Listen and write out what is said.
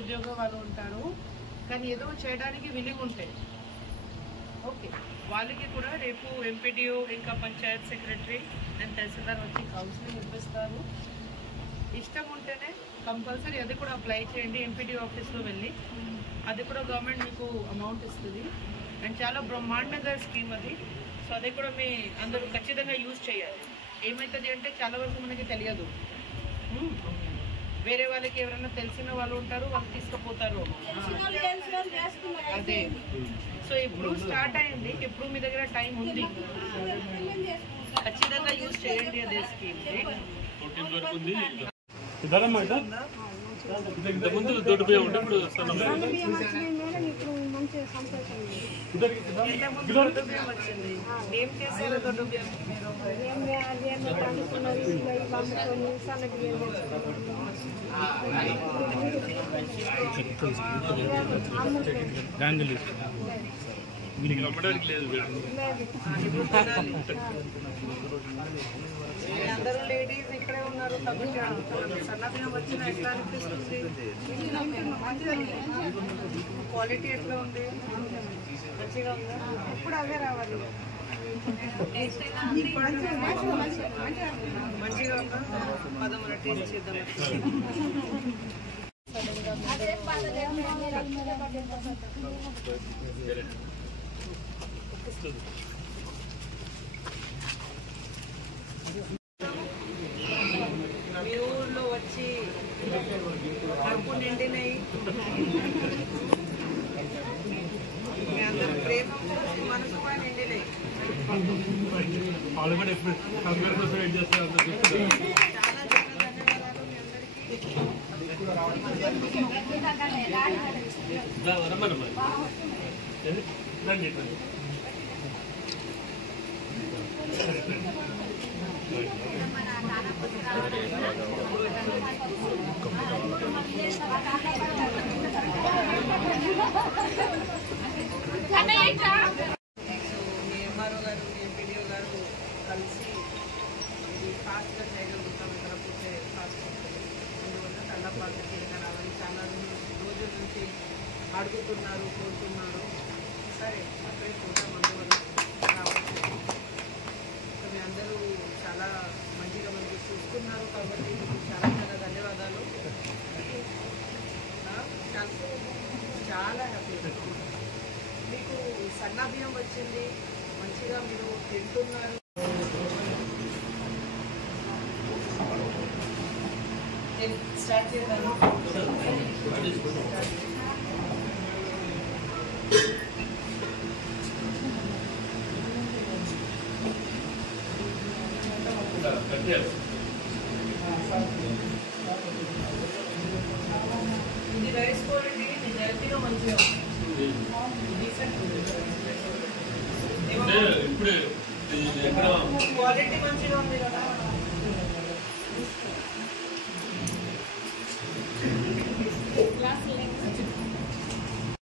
ఉద్యోగ వాళ్ళు ఉంటారు కానీ ఏదో చేయడానికి విల్లింగ్ ఉంటాయి. ఓకే, వాళ్ళకి కూడా రేపు ఎంపీడీఓ ఇంకా పంచాయత్ సెక్రటరీ అండ్ తహసీల్దార్ వచ్చి కౌన్సిలింగ్ ఇప్పిస్తారు. ఇష్టం ఉంటేనే కంపల్సరీ అది కూడా అప్లై చేయండి ఎంపీడీఓ ఆఫీస్లో వెళ్ళి. అది కూడా గవర్నమెంట్ మీకు అమౌంట్ ఇస్తుంది అండ్ చాలా బ్రహ్మాండంగా స్కీమ్ అది. సో అది కూడా మీ అందరూ ఖచ్చితంగా యూజ్ చేయాలి. ఏమవుతుంది అంటే చాలా వరకు మనకి తెలియదు, వేరే వాళ్ళకి ఎవరైనా తెలిసిన వాళ్ళు ఉంటారు, వాళ్ళు తీసుకుపోతారు. అదే సో ఇప్పుడు స్టార్ట్ అయింది, ఇప్పుడు మీ దగ్గర టైం ఉంది, ఖచ్చితంగా యూజ్ చేయండి అదే స్కీమ్. ముందు దొడ్డు బియ్యం ఉంటే ఇప్పుడు వచ్చింది. ఏం చేశారు దొడ్డు బియ్యం? అందరూ లేడీస్ ఇక్కడే ఉన్నారు కాబట్టి సన్నబియ్యం వచ్చిన ఎట్లా అనిపిస్తుంది? క్వాలిటీ ఎట్లా ఉంది? మంచిగా ఉందా? ఇప్పుడు అవే రావాలి. మంచిగా ఉందా? పదమూడు టేస్ట్ చేద్దాం. మీ ఊళ్ళో వచ్చి కడుపు నిండినాయి, మీ అందరి ప్రేమ మనసు కూడా నిండినాయి. వాళ్ళు కూడా ఎప్పుడు కంప్యూటర్ కోసం వెయిట్ చేస్తారు. చాలా చాలా ధన్యవాదాలు మీ అందరికీ. ఎంఆర్ఓ గారు, ఎంపీడీఓ గారు కలిసి ఇది ఫాస్ట్గా చేయగలుగుతాం, లేకపోతే ఫాస్ట్ ఉంటుంది. అందువల్ల కళ్ళపాటు చేయగా రావాలి. చాలా రోజుల నుంచి అడుగుతున్నారు, కోరుతున్నారు. సరే అక్కడికి పోతాం, అందువల్ల రావచ్చు. మీ అందరూ చాలా మంచిగా మనకి చూస్తున్నారు కాబట్టి మీకు చాలా చాలా ధన్యవాదాలు. చాలా హ్యాపీ. మీకు సన్న బియ్యం వచ్చింది, మంచిగా మీరు తింటున్నారు. స్టార్ట్ చేద్దాము. ఇది రైస్ క్వాలిటీ నిజాయితీగా మంచిగా క్వాలిటీ మంచిగా ఉంది కదా.